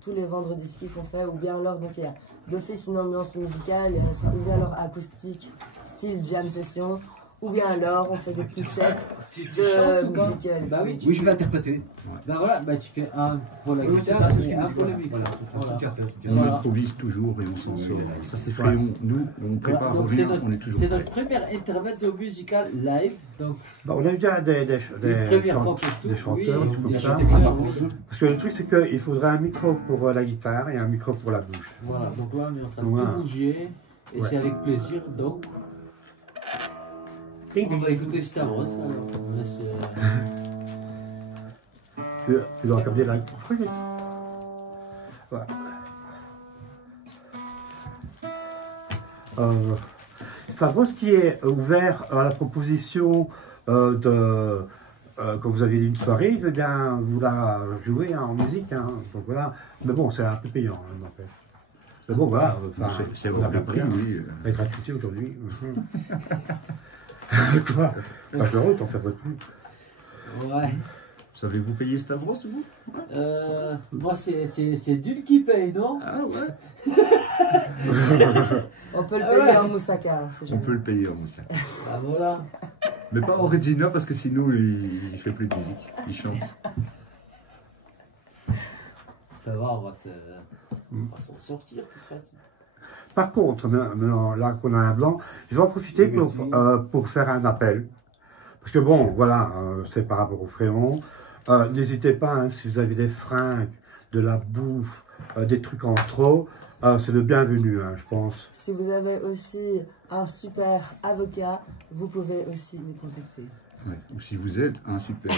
tous les vendredis ski qu'on fait, ou bien alors donc il y a d'office une ambiance musicale, ou bien alors acoustique, style jam session, ou bien alors on fait des petits sets de musique Bah oui. Oui, je vais interpréter. Bah voilà, bah tu fais un pour la Oui, c'est guitare ça, c'est ce et qu'il un me pour dit. le micro. Voilà, c'est Voilà. déjà fait. c'est On déjà fait. improvise toujours et on s'en sort. Ça c'est fait. Ouais. Nous, on prépare Voilà, donc rien, on est toujours c'est prêt. notre première intermezzo musical live. Donc bah, on a eu déjà des une première fois pour tout. des chanteurs, Oui, des trucs des comme ça. chanteurs, oui. Parce que le truc, c'est qu'il faudrait un micro pour la guitare et un micro pour la bouche. Voilà, donc là on est en train de Voilà. tout bouger et Ouais. c'est avec plaisir. Donc on va écouter Stavros. Alors, on laisse, Tu dois regarder la... Voilà. Stavros qui est ouvert à la proposition quand vous avez une soirée, il veut bien vouloir jouer en musique. Hein, donc voilà. Mais bon, c'est un peu payant, hein, n'empêche. Mais bon, voilà. Enfin, C'est on hors a de bien prix, pris, oui. avec gratuité aujourd'hui. Quoi 20 €, t'en fais pas plus. ouais. Savez-vous payer Stavros, vous? Moi c'est Dune qui paye, non? Ah ouais. On peut le Ah payer ouais. en moussaka. c'est On jamais. peut le payer en moussa. Ah voilà. Mais pas en Regina parce que sinon il fait plus de musique. Il chante. Ça va, on va s'en sortir de toute façon. Par contre, maintenant, là qu'on a un blanc, je vais en profiter pour faire un appel. Parce que bon, voilà, c'est par rapport au fréon. N'hésitez pas, hein, si vous avez des fringues, de la bouffe, des trucs en trop, c'est le bienvenu, hein, je pense. Si vous avez aussi un super avocat, vous pouvez aussi nous contacter. Ouais. Ou si vous êtes un super.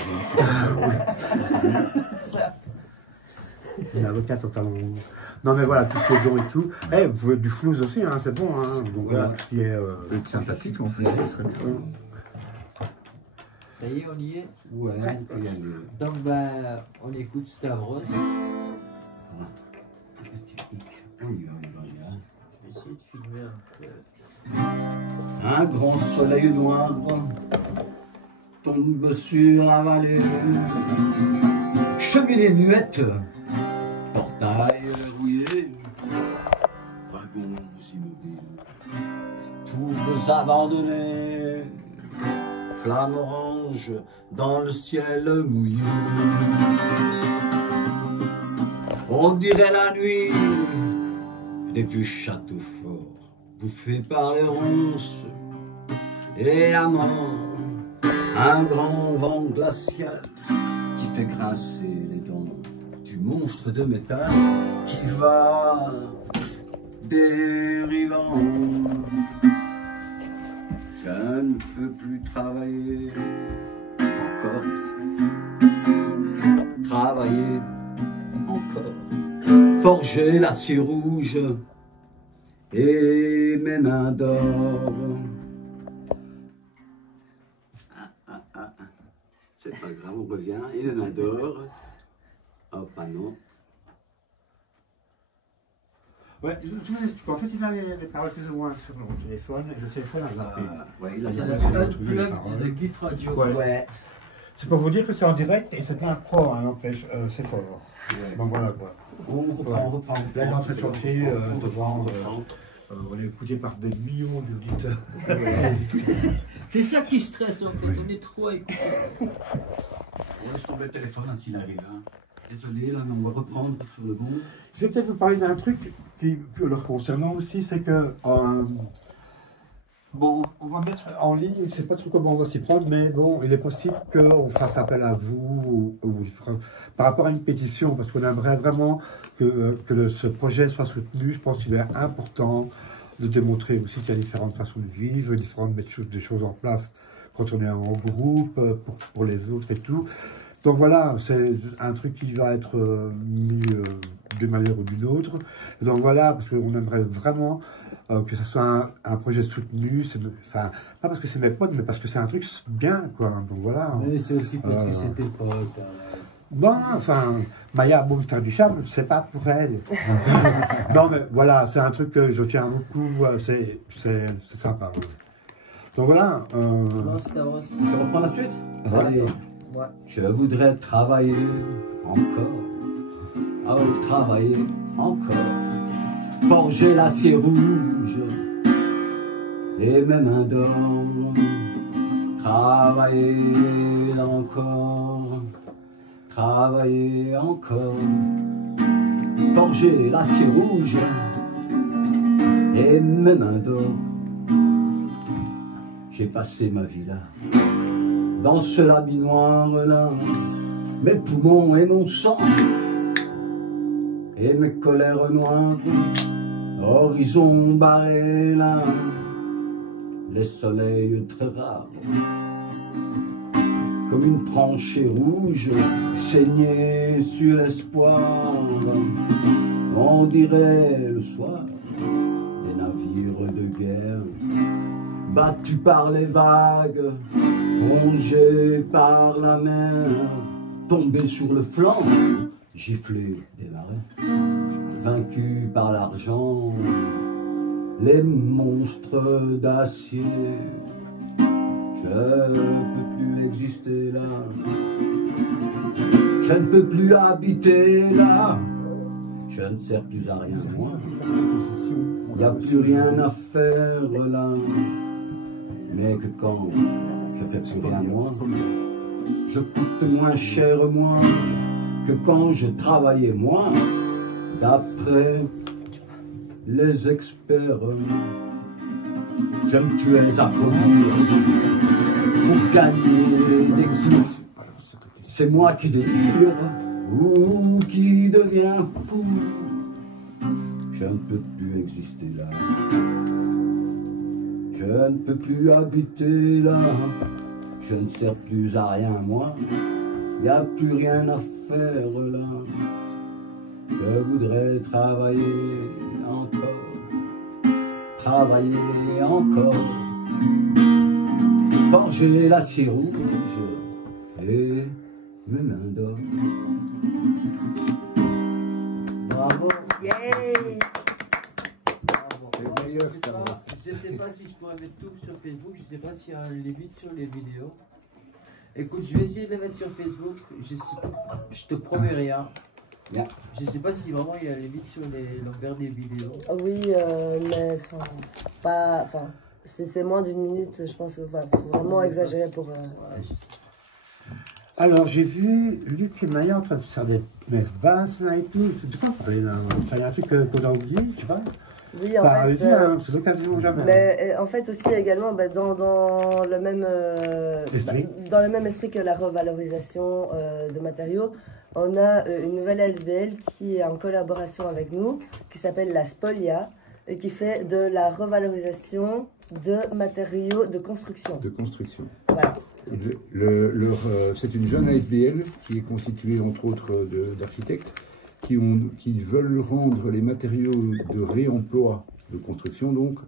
Un avocat totalement... Non mais voilà, tous les dons et tout. Eh, vous pouvez du flouze aussi, hein, c'est bon. Hein. Donc voilà, tout ce qui est... Peut être sympathique en plus, ça serait bien. Ça y est, on y est. Ouais, on peut y aller. Donc ben, on écoute Stavros. On y va, on y va, on y va. Je vais essayer de filmer un peu. Un grand soleil noir tombe sur la vallée. Cheminée muette, portail rouillé, wagons immobiles, tours abandonnées, flammes oranges dans le ciel mouillé. On dirait la nuit des vieux châteaux forts, bouffés par les ronces et la mort. Un grand vent glacial qui fait grincer les dents du monstre de métal qui va dérivant. Je ne peux plus travailler encore ici. Travailler encore. Forger l'acier rouge et mes mains d'or. C'est pas grave, on revient. Et mes mains d'or. Hop, ah non. Ouais, en fait, il a les paroles plus ou moins sur mon téléphone, et le téléphone a zappé. Ouais, il a C'est dit- la c'est plug le truc de de parole. Gif Radio. Ouais. Ouais. C'est pour vous dire que c'est en direct et c'est pas un pro, hein, n'empêche, c'est fort. Ouais. Donc voilà quoi. On reprend. Là, il est en train de chanter devant, on est écouté par des millions d'auditeurs. C'est ça qui stresse en fait, on est trop à écouter. On laisse tomber le téléphone s'il arrive. Hein. Désolé, là, on va reprendre sur le bon. Je vais peut-être vous parler d'un truc qui le concernant aussi, c'est que bon, on va mettre en ligne, je ne sais pas trop comment on va s'y prendre, mais bon, il est possible qu'on fasse appel à vous par rapport à une pétition, parce qu'on aimerait vraiment que ce projet soit soutenu. Je pense qu'il est important de démontrer aussi qu'il y a différentes façons de vivre, différentes des choses en place quand on est en groupe, pour les autres et tout. Donc voilà, c'est un truc qui va être mis d'une manière ou d'une autre. Et donc voilà, parce qu'on aimerait vraiment que ça soit un projet soutenu. Enfin, pas parce que c'est mes potes, mais parce que c'est un truc bien, quoi. Donc voilà. Mais c'est aussi parce que c'est tes potes. Non, enfin, Maya, bon, faire du charme, c'est pas pour elle. Non, mais voilà, c'est un truc que je tiens beaucoup, c'est sympa. Donc voilà. Non, c'est Taros. Tu reprends la suite? Allez. Ouais. Je voudrais travailler encore. Ah oui, travailler encore. Forger l'acier rouge et mes mains d'or. Travailler encore. Travailler encore. Forger l'acier rouge et mes mains d'or. J'ai passé ma vie là, dans ce habit noir là, mes poumons et mon sang, et mes colères noires, horizon barré là, les soleils très rares, comme une tranchée rouge, saignée sur l'espoir, on dirait le soir, des navires de guerre, battus par les vagues, rongés par la mer, tombés sur le flanc, giflés des marais, vaincus par l'argent, les monstres d'acier. Je ne peux plus exister là, je ne peux plus habiter là, je ne sers plus à rien moi, il n'y a plus rien à faire là. Mais que quand je fais plus rien moi, je coûte moins cher moi que quand je travaillais moi, d'après les experts. Je me tuais à produire pour gagner des coups. C'est moi qui délire ou qui deviens fou. Je ne peux plus exister là. Je ne peux plus habiter là, je ne sers plus à rien moi, il n'y a plus rien à faire là. Je voudrais travailler encore, travailler encore, forger l'acier rouge et mes mains d'or. Bravo. Yay! Je sais pas si je pourrais mettre tout sur Facebook, je sais pas s'il y a les limite sur les vidéos. Écoute, je vais essayer de les mettre sur Facebook, je te promets rien. Yeah. Je sais pas si vraiment il y a les limites sur les longueurs des vidéos. Oui, mais c'est moins d'une minute, je pense qu'il faut vraiment exagérer pour... Ouais, je sais. Alors, j'ai vu Luc et Maya en train de faire des messes basses là et tout. C'est quoi parler là? Il y a un truc qu'on a oublié, tu vois? Oui, en Allez-y, fait, c'est l'occasion jamais. mais en fait aussi également dans le même dans le même esprit que la revalorisation de matériaux, on a une nouvelle ASBL qui est en collaboration avec nous, qui s'appelle la Spolia, et qui fait de la revalorisation de matériaux de construction. De construction. Voilà. C'est une jeune ASBL qui est constituée entre autres d'architectes qui veulent rendre les matériaux de réemploi de construction donc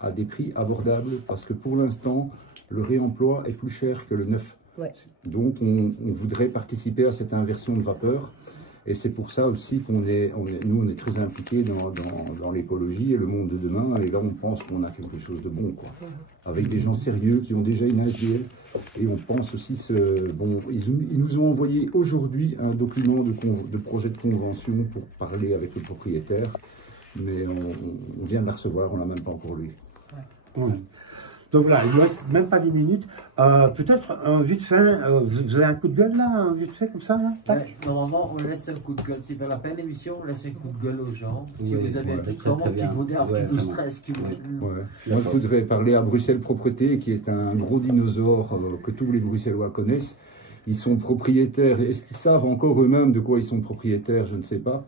à des prix abordables parce que pour l'instant le réemploi est plus cher que le neuf. Ouais. Donc on voudrait participer à cette inversion de vapeur Et c'est pour ça aussi qu'on nous, on est très impliqués dans l'écologie et le monde de demain. Et là, on pense qu'on a quelque chose de bon, quoi. Avec des gens sérieux qui ont déjà une AGL. Et on pense aussi, ils nous ont envoyé aujourd'hui un document de projet de convention pour parler avec le propriétaire. Mais on vient de la recevoir, on ne l'a même pas encore lu. Ouais. Donc là, il ne reste même pas 10 minutes. Peut-être, vite fait, vous avez un coup de gueule là, vite fait, comme ça là, Ouais, normalement, on laisse un coup de gueule. Si vers la fin de l'émission, on laisse un coup de gueule aux gens. Si vous avez un truc vraiment qui vous stresse, qui vous... Moi, je voudrais parler à Bruxelles Propreté, qui est un gros dinosaure que tous les Bruxellois connaissent. Ils sont propriétaires. Est-ce qu'ils savent encore eux-mêmes de quoi ils sont propriétaires? Je ne sais pas.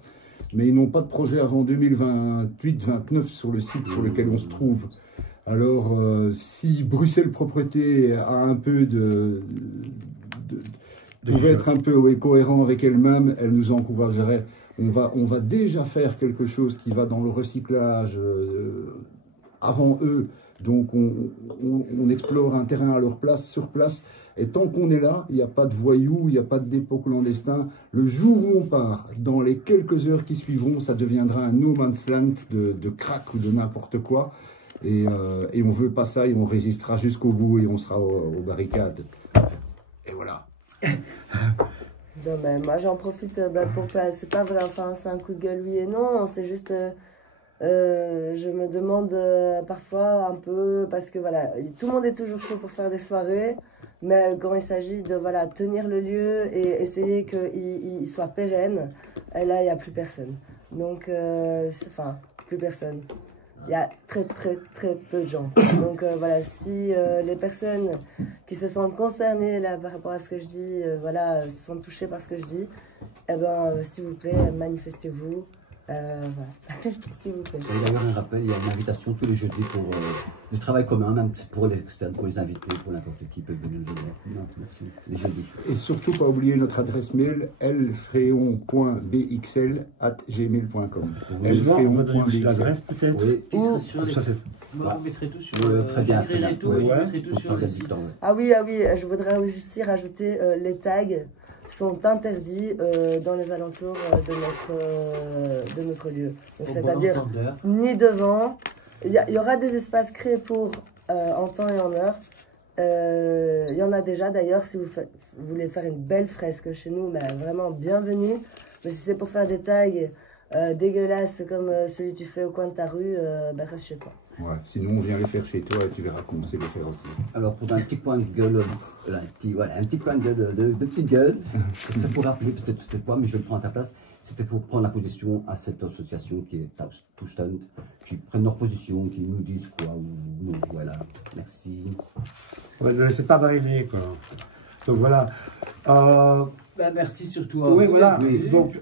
Mais ils n'ont pas de projet avant 2028-29 sur le site sur lequel on se trouve. Alors, si Bruxelles Propreté a un peu pouvait être un peu cohérent avec elle-même, elle nous encouragerait. On va déjà faire quelque chose qui va dans le recyclage avant eux. Donc, on explore un terrain à leur place, sur place. Et tant qu'on est là, il n'y a pas de voyous, il n'y a pas de dépôt clandestin. Le jour où on part, dans les quelques heures qui suivront, ça deviendra un no man's land de crack ou de n'importe quoi. Et on veut pas ça, et on résistera jusqu'au bout, et on sera aux barricades. Et voilà. Non, mais moi j'en profite pour pas. C'est pas vrai, enfin, c'est un coup de gueule, oui et non. C'est juste. Je me demande parfois un peu. Parce que voilà, tout le monde est toujours chaud pour faire des soirées. Mais quand il s'agit de voilà, tenir le lieu et essayer qu'il soit pérenne, et là il n'y a plus personne. Donc, enfin, plus personne. Il y a très peu de gens. Donc voilà, si les personnes qui se sentent concernées là, par rapport à ce que je dis, voilà, se sentent touchées par ce que je dis, eh ben, s'il vous plaît, manifestez-vous. Voilà. S'il vous plaît. Et d'ailleurs, un rappel, il y a une invitation tous les jeudis pour le travail commun, même pour les externes, pour les invités, pour n'importe qui peut venir le jeudi. Non, merci. Les jeudis. Et surtout, pas oublier notre adresse mail, lfréon.bxl@gmail.com. lfréon.bxl. L'adresse peut-être. Oui. On mettrait tout sur très bien. je mettrai tout sur le site. Ah oui, je voudrais aussi rajouter les tags sont interdits dans les alentours de notre lieu. C'est-à-dire ni devant. Il y aura des espaces créés pour en temps et en heure. Il y en a déjà d'ailleurs. Si vous voulez faire une belle fresque chez nous, ben, vraiment bienvenue. Mais si c'est pour faire des tags dégueulasses comme celui que tu fais au coin de ta rue, ben, reste chez toi. Ouais, sinon, on vient les faire chez toi et tu verras comment c'est les faire aussi. Alors, pour un petit point de gueule, un petit point de petite gueule, ce serait pour rappeler, peut-être c'était pas, mais je le prends à ta place, c'était pour prendre la position à cette association qui est Touchstand, qui prennent leur position, qui nous disent quoi ou non. Voilà, merci. Ouais, ne laissez pas varier, quoi. Donc voilà. Ben, merci surtout à oui, vous. voilà. Oui. Donc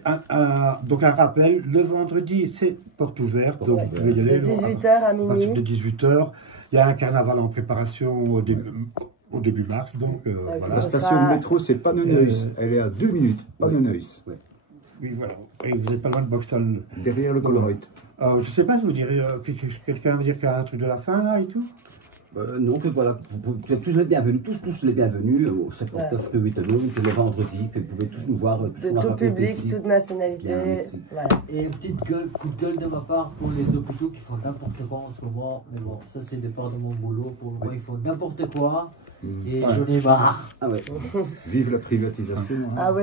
un rappel, le vendredi, c'est porte ouverte. Donc vous pouvez y aller. De 18h à minuit. De 18h. Il y a un carnaval en préparation au début mars. Donc voilà. La station de métro, c'est Pannonhuis. Elle est à 2 minutes. Pannonhuis. Oui, voilà. Et vous n'êtes pas loin de Boxtel. Derrière le Colruyt. Je ne sais pas, je vous dirais, quelqu'un veut dire qu'il y a un truc de la fin là et tout. Non, que voilà, vous êtes tous les bienvenus, tous les bienvenus au 59 le 8 novembre, le vendredi, que vous pouvez tous nous voir. De tout public, toute nationalité. Bien, voilà. Et une petite gueule, coup de gueule de ma part pour les hôpitaux qui font n'importe quoi en ce moment. Mais bon, ça c'est de part de mon boulot. Pour moi, ils font n'importe quoi. Et j'en ai marre. Ah ouais. Vive la privatisation. Hein. Ah oui,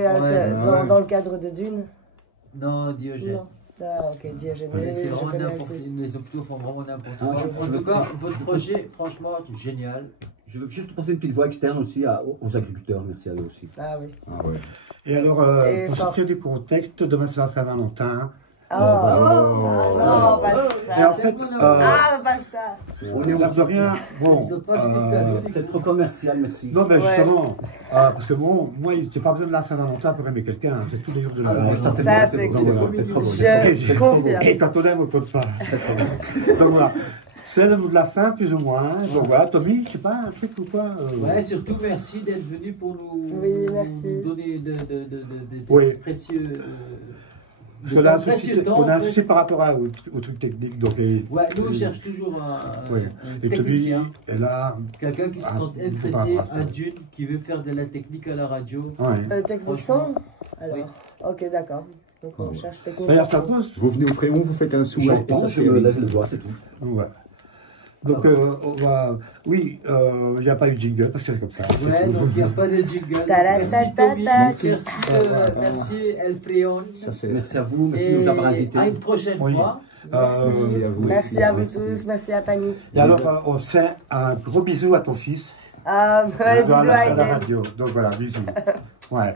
dans le cadre de Dune. Non, Diogène. Non. Ah, ok, Diogène. C'est vraiment les hôpitaux font vraiment n'importe quoi. En tout cas, votre projet, franchement, c'est génial. Je veux juste porter une petite voix externe aussi aux agriculteurs. Merci à eux aussi. Ah oui. Ah ouais. Et alors, pour sortir du contexte, demain c'est la Saint-Valentin. Non, pas ça. Et en fait, pas ça. On est l'air de rien. Bon, c'est trop commercial, merci. Non, mais justement, parce que bon, moi, c'est pas besoin de la Saint-Valentin pour aimer quelqu'un, c'est tous les jours de la ça, c'est je confirme. Et quand on aime, on compte pas. Donc voilà. C'est le mot de la fin, plus ou moins. Donc voilà, Tommy, je sais pas, un truc ou quoi Ouais, surtout merci d'être venu pour nous donner de précieux. Parce que là, on a un souci par rapport au truc technique. Donc, ouais, nous on cherche toujours un technicien. Et là, quelqu'un qui se sent intéressé à Dune, qui veut faire de la technique à la radio. Technique son. Alors, Oui. ok, d'accord. Donc on Ouais. cherche tes D'ailleurs, ça conseils. pose. Vous venez au Fréon, vous faites un souhait et J'entends, ça je se me réalise. lève le doigt, c'est tout. Ouais. Donc, on va. Oui, il n'y a pas eu de jingle parce que c'est comme ça. c'est Ouais, tout. donc il n'y a pas de jingle. Ta-da-ta-ta-ta. Merci Tommy, merci, Ouais. merci El Fréon. Ça, c'est... Merci à vous, merci de Et nous avoir invités. à une prochaine Oui. fois. Merci à vous. Merci à vous Merci. tous, merci à Panique. Et alors, on fait un gros bisou à ton fils. Ah, ouais, bisous à à la Aiden. radio. Donc voilà, bisous. Ouais.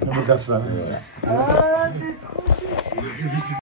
Le mot de la fin. Oh, c'est trop chou.